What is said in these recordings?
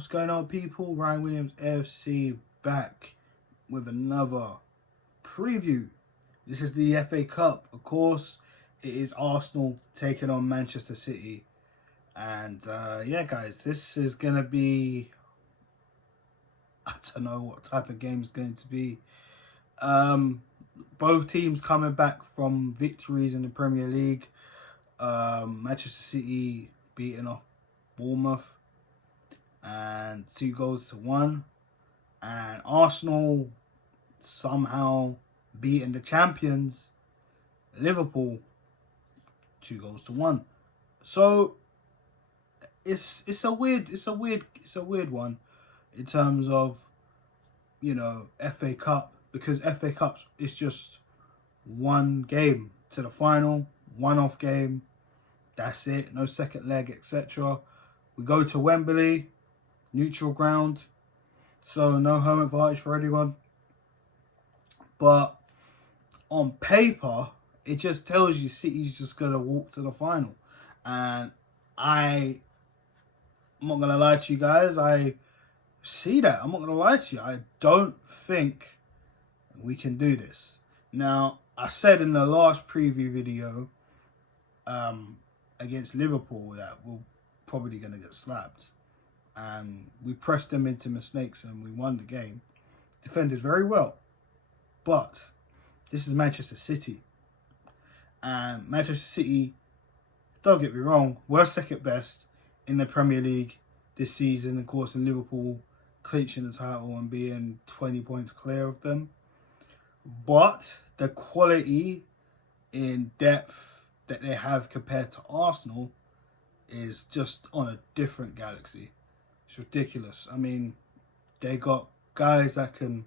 What's going on, people? Ryan Williams FC back with another preview. This is the FA Cup, of course. It is Arsenal taking on Manchester City. And yeah, guys, this is going to be... I don't know what type of game it's going to be. Both teams coming back from victories in the Premier League. Manchester City beating off Bournemouth and 2-1, and Arsenal somehow beating the champions Liverpool 2-1. So it's a weird one in terms of, you know, FA Cup, because FA Cups is just one game to the final, one-off game. That's it. No second leg, etc. We go to Wembley, neutral ground, so no home advantage for anyone. But on paper, it just tells you City's just going to walk to the final. And I'm not going to lie to you guys, I see that. I'm not going to lie to you. I don't think we can do this. Now, I said in the last preview video against Liverpool that we're probably going to get slapped. And we pressed them into mistakes and we won the game. Defended very well. But this is Manchester City. And Manchester City, don't get me wrong, we're second best in the Premier League this season. Of course, in Liverpool clinching the title and being 20 points clear of them. But the quality in depth that they have compared to Arsenal is just on a different galaxy. It's ridiculous. I mean, they got guys that can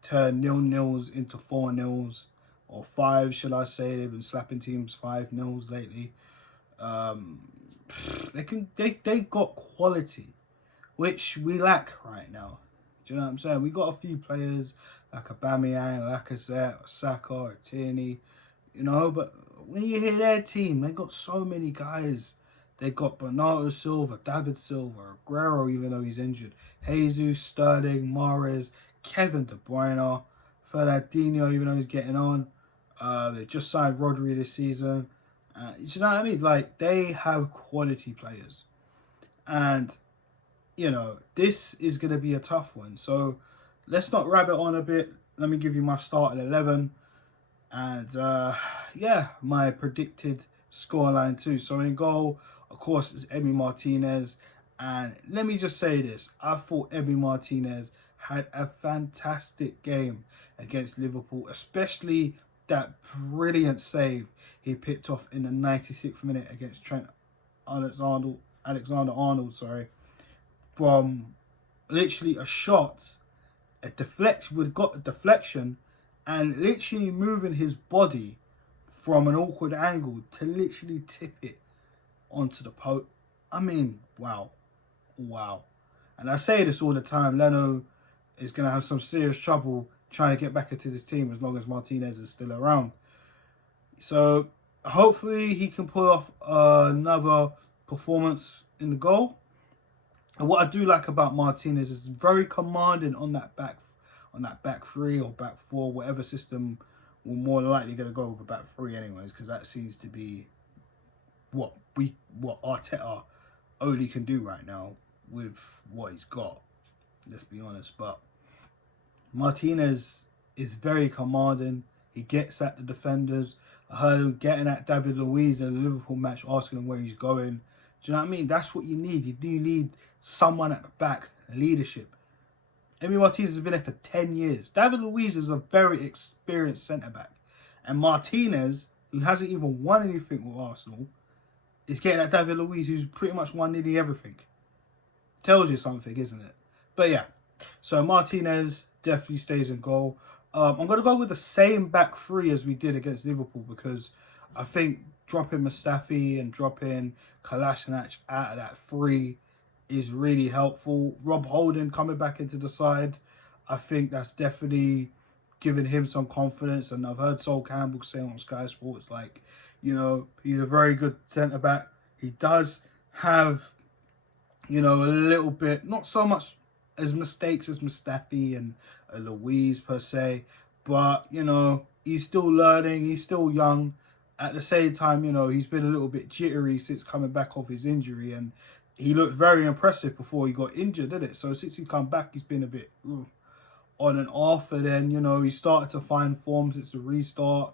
turn 0-0s into 4-0s, or 5, should I say. They've been slapping teams 5-0s lately. They got quality, which we lack right now. Do you know what I'm saying? We got a few players like Aubameyang, Lacazette, Saka, Tierney, you know, but when you hear their team, they got so many guys. They got Bernardo Silva, David Silva, Aguero, even though he's injured, Jesus, Sterling, Mahrez, Kevin De Bruyne, Fernandinho, even though he's getting on. They just signed Rodri this season. You know what I mean? Like, they have quality players. And, you know, this is going to be a tough one. So, let's not rabbit on a bit. Let me give you my starting 11. And, yeah, my predicted scoreline too. So, in goal, of course, it's Emi Martinez. And let me just say this. I thought Emi Martinez had a fantastic game against Liverpool, especially that brilliant save he picked off in the 96th minute against Trent Alexander-Arnold, from literally a shot, a deflection, we've got a deflection, and literally moving his body from an awkward angle to literally tip it onto the post. I mean, wow. And I say this all the time, Leno is going to have some serious trouble trying to get back into this team as long as Martinez is still around. So hopefully he can pull off another performance in the goal. And what I do like about Martinez is very commanding on that back three or back four, whatever system we're more likely going to go with a back three anyways, because that seems to be what Arteta only can do right now with what he's got. Let's be honest. But Martinez is very commanding. He gets at the defenders. I heard him getting at David Luiz in the Liverpool match, asking him where he's going. Do you know what I mean? That's what you need. You do need someone at the back, leadership. Emi Martinez has been there for 10 years. David Luiz is a very experienced centre-back. And Martinez, who hasn't even won anything with Arsenal, is getting at David Luiz, who's pretty much won nearly everything. Tells you something, isn't it? But yeah, so Martinez definitely stays in goal. I'm going to go with the same back three as we did against Liverpool, because I think dropping Mustafi and dropping Kolasinac out of that three is really helpful. Rob Holding coming back into the side, I think that's definitely giving him some confidence. And I've heard Sol Campbell say on Sky Sports, like, you know, he's a very good centre-back. He does have you know, a little bit, not so much as mistakes as Mustafi and Louise per se, but, you know, he's still learning, he's still young. At the same time, you know, he's been a little bit jittery since coming back off his injury, and he looked very impressive before he got injured, didn't it? So since he's come back, he's been a bit on and off, and then, you know, he started to find form since the restart.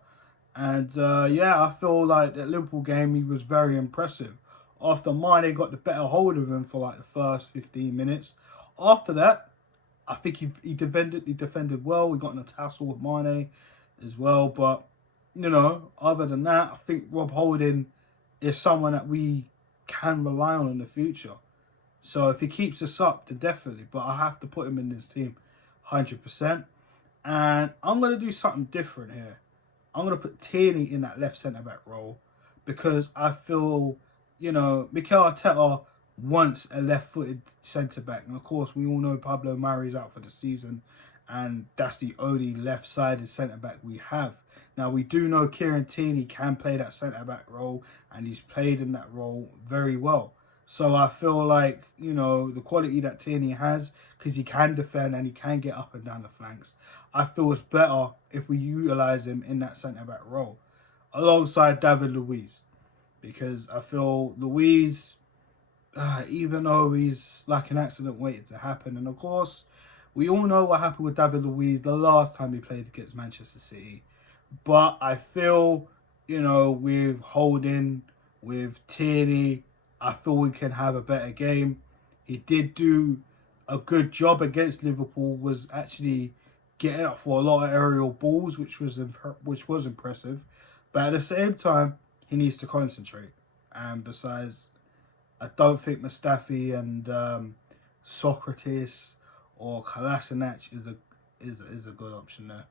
And yeah, I feel like that Liverpool game, he was very impressive. After Mane got the better hold of him for like the first 15 minutes. After that, I think he defended well. We got in a tussle with Mane as well. But, you know, other than that, I think Rob Holding is someone that we can rely on in the future. So if he keeps us up, then definitely. But I have to put him in this team 100%. And I'm going to do something different here. I'm going to put Tierney in that left centre-back role because I feel, you know, Mikel Arteta wants a left-footed centre-back. And, of course, we all know Pablo Mari's out for the season, and that's the only left-sided centre-back we have. Now, we do know Kieran Tierney can play that centre-back role, and he's played in that role very well. So I feel like, you know, the quality that Tierney has, because he can defend and he can get up and down the flanks, I feel it's better if we utilise him in that centre-back role alongside David Luiz. Because I feel Luiz, even though he's like an accident waiting to happen, and of course, we all know what happened with David Luiz the last time he played against Manchester City. But I feel, you know, with Holding, with Tierney, I feel we can have a better game. He did do a good job against Liverpool, was actually getting up for a lot of aerial balls, which was impressive. But at the same time, he needs to concentrate. And besides, I don't think Mustafi and Socrates or Kolasinac is a good option there.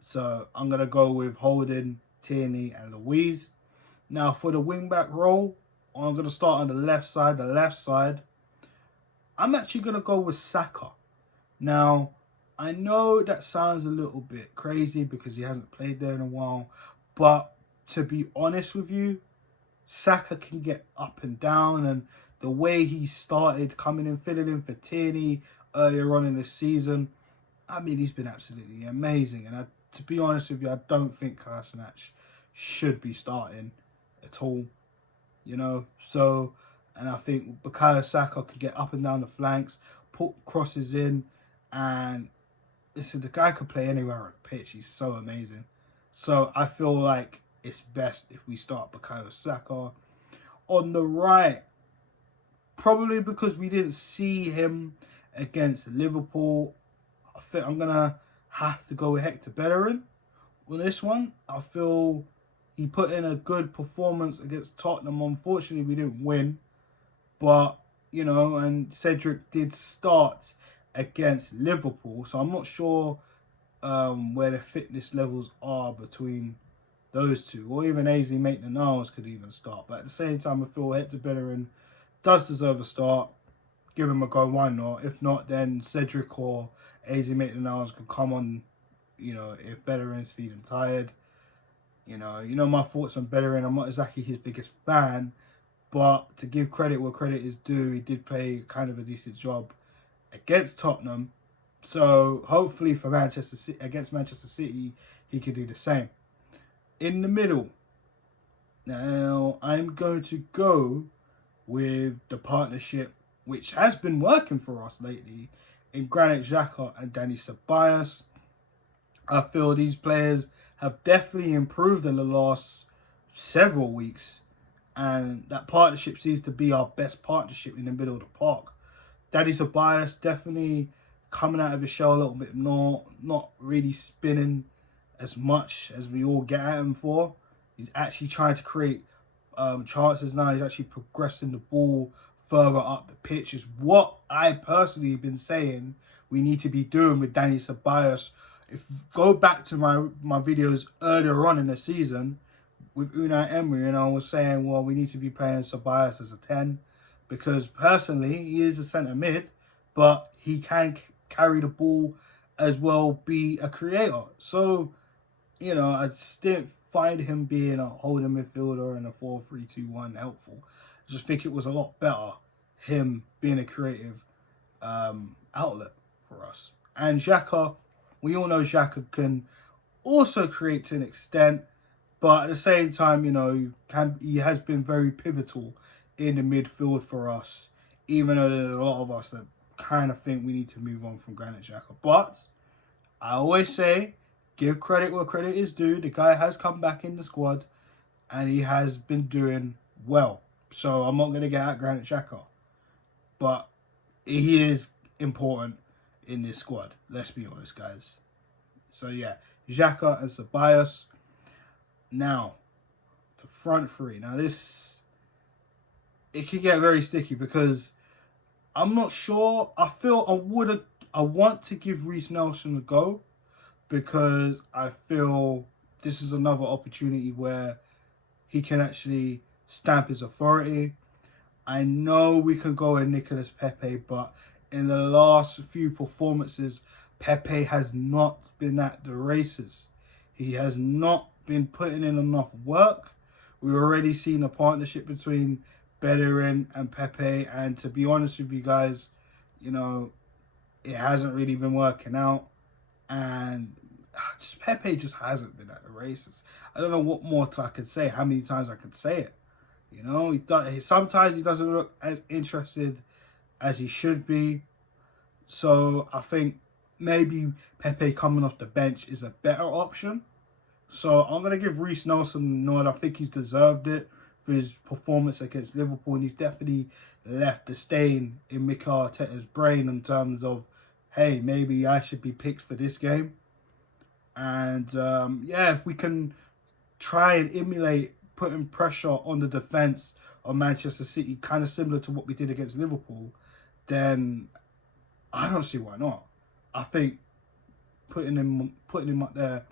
So I'm gonna go with Holding, Tierney, and Luiz. Now for the wing back role, I'm gonna start on the left side. The left side, I'm actually gonna go with Saka. Now, I know that sounds a little bit crazy because he hasn't played there in a while, but to be honest with you, Saka can get up and down, and the way he started coming in, filling in for Tierney earlier on in the season, I mean, he's been absolutely amazing. And to be honest with you, I don't think Kolasinac should be starting at all, you know. So, and I think Bukayo Saka can get up and down the flanks, put crosses in, and listen, the guy could play anywhere on the pitch. He's so amazing. So I feel like it's best if we start Bukayo Saka. On the right, probably because we didn't see him against Liverpool, I think I'm going to have to go with Hector Bellerin on this one. I feel he put in a good performance against Tottenham. Unfortunately, we didn't win. But, you know, and Cedric did start against Liverpool. So I'm not sure where the fitness levels are between those two. Or even AZ Maitland-Niles could even start. But at the same time, I feel Hector Bellerin does deserve a start. Give him a go, why not? If not, then Cedric or AZ Maitland-Niles could come on, you know, if Bellerin's feeling tired. You know my thoughts on Bellerin. I'm not exactly his biggest fan, but to give credit where credit is due, he did play kind of a decent job against Tottenham. So hopefully for Manchester City, against Manchester City, he can do the same. In the middle, now I'm going to go with the partnership which has been working for us lately in Granit Xhaka and Dani Ceballos. I feel these players have definitely improved in the last several weeks, and that partnership seems to be our best partnership in the middle of the park. Dani Ceballos definitely coming out of his shell a little bit more, not really spinning as much as we all get at him for. He's actually trying to create chances now. He's actually progressing the ball further up the pitch, is what I personally have been saying we need to be doing with Dani Ceballos. If you go back to my videos earlier on in the season with Unai Emery, and I was saying, well, we need to be playing Ceballos as a 10, because personally, he is a centre mid, but he can carry the ball as well, be a creator. So, you know, I just didn't find him being a holding midfielder in a 4-3-2-1 helpful. I just think it was a lot better him being a creative outlet for us. And Xhaka, we all know Xhaka can also create to an extent, but at the same time, you know, he has been very pivotal in the midfield for us, even though there's a lot of us that kind of think we need to move on from Granit Xhaka. But I always say, give credit where credit is due. The guy has come back in the squad and he has been doing well. So I'm not going to get at Granit Xhaka, but he is important in this squad. Let's be honest, guys. So yeah, Xhaka and Ceballos. Now, the front three. Now this, it can get very sticky because I'm not sure. I want to give Reiss Nelson a go because I feel this is another opportunity where he can actually stamp his authority. I know we can go with Nicolas Pepe, but in the last few performances, Pepe has not been at the races. He has not been putting in enough work. We've already seen a partnership between Bellerin and Pepe, and to be honest with you guys, you know, it hasn't really been working out, and Pepe just hasn't been at the races. I don't know what more I could say, how many times I could say it. You know, sometimes he doesn't look as interested as he should be. So I think maybe Pepe coming off the bench is a better option. So I'm going to give Reiss Nelson a nod. I think he's deserved it for his performance against Liverpool. And he's definitely left a stain in Mikel Arteta's brain in terms of, hey, maybe I should be picked for this game. And yeah, if we can try and emulate putting pressure on the defence of Manchester City, kind of similar to what we did against Liverpool, then I don't see why not. I think putting him up there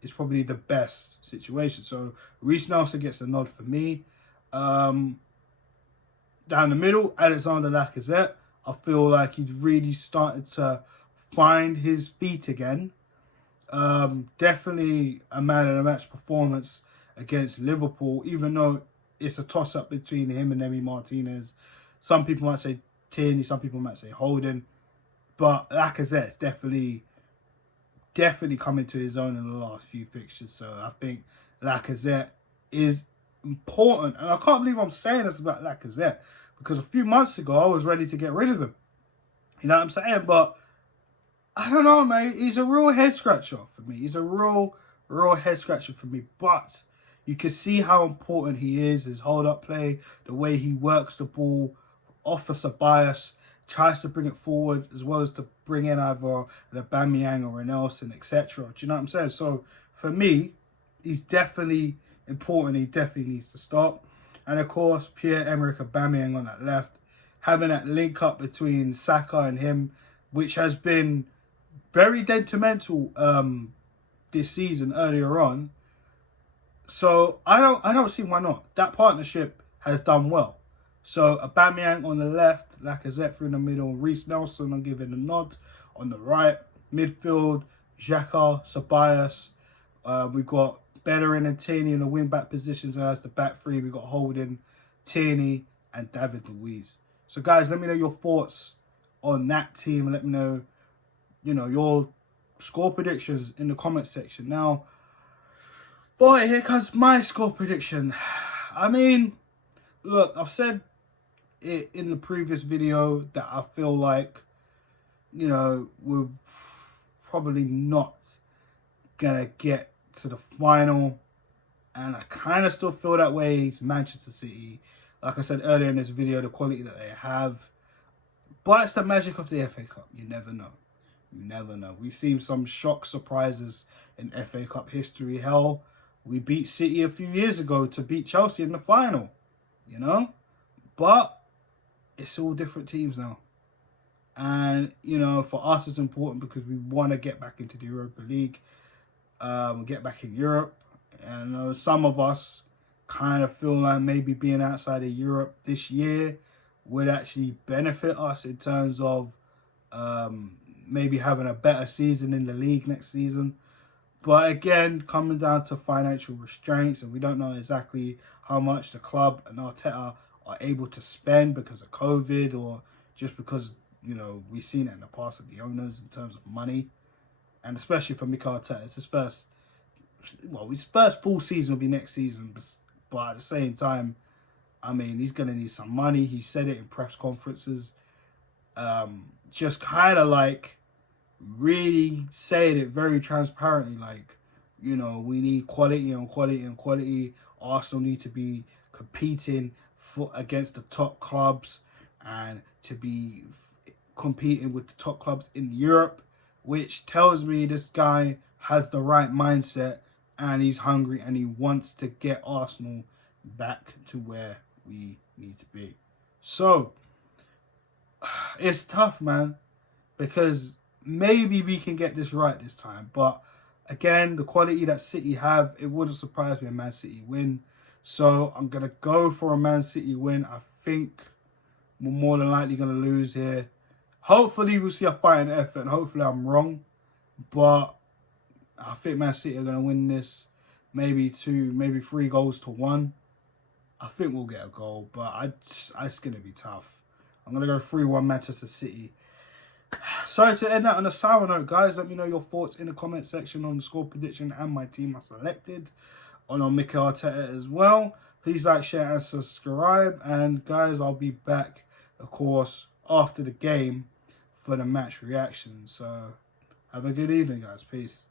is probably the best situation. So Reiss Nelson gets a nod for me. Down the middle, Alexander Lacazette. I feel like he's really started to find his feet again. Definitely a man of the match performance against Liverpool, even though it's a toss-up between him and Emi Martinez. Some people might say Tierney, some people might say Holding, but Lacazette's definitely coming to his own in the last few fixtures. So I think Lacazette is important, and I can't believe I'm saying this about Lacazette because a few months ago I was ready to get rid of him. You know what I'm saying? But I don't know, mate. He's a real head scratcher for me. He's a real head scratcher for me. But you can see how important he is, his hold-up play, the way he works the ball, offers a bias, tries to bring it forward, as well as to bring in either the Aubameyang or Nelson, etc. Do you know what I'm saying? So, for me, he's definitely important. He definitely needs to start. And, of course, Pierre-Emerick Aubameyang on that left, having that link-up between Saka and him, which has been very detrimental this season earlier on. So I don't see why not. That partnership has done well. So Aubameyang on the left, Lacazette through the middle, Reiss Nelson I'm giving a nod on the right. Midfield, Xhaka, Ceballos. We've got Bellerin and Tierney in the wing-back positions as the back three. We've got Holding, Tierney, and David Luiz. So guys, let me know your thoughts on that team and let me know, you know, your score predictions in the comment section. Now, boy, here comes my score prediction. I mean, look, I've said it in the previous video that I feel like, you know, we're probably not going to get to the final. And I kind of still feel that way. It's Manchester City. Like I said earlier in this video, the quality that they have. But it's the magic of the FA Cup. You never know. You never know. We've seen some shock surprises in FA Cup history. Hell, we beat City a few years ago to beat Chelsea in the final, you know? But it's all different teams now. And, you know, for us it's important because we want to get back into the Europa League, get back in Europe. And some of us kind of feel like maybe being outside of Europe this year would actually benefit us in terms of maybe having a better season in the league next season. But again, coming down to financial restraints, and we don't know exactly how much the club and Arteta are able to spend because of COVID, or just because, you know, we've seen it in the past with the owners in terms of money. And especially for Mikel Arteta, it's his first full season will be next season. But at the same time, I mean, he's going to need some money. He said it in press conferences. Just kind of like really saying it very transparently, like, you know, we need quality and quality and quality. Arsenal need to be competing against the top clubs and to be competing with the top clubs in Europe, which tells me this guy has the right mindset and he's hungry and he wants to get Arsenal back to where we need to be. So it's tough, man, because maybe we can get this right this time. But again, the quality that City have, it wouldn't surprise me if Man City win. So I'm going to go for a Man City win. I think we're more than likely going to lose here. Hopefully we'll see a fighting effort, and hopefully I'm wrong. But I think Man City are going to win this. Maybe 3 goals to 1. I think we'll get a goal, but it's going to be tough. I'm going to go 3-1 Manchester City. Sorry to end that on a sour note, guys. Let me know your thoughts in the comment section on the score prediction and my team I selected. On Mikel Arteta as well. Please like, share and subscribe. And guys, I'll be back, of course, after the game for the match reaction. So have a good evening, guys. Peace.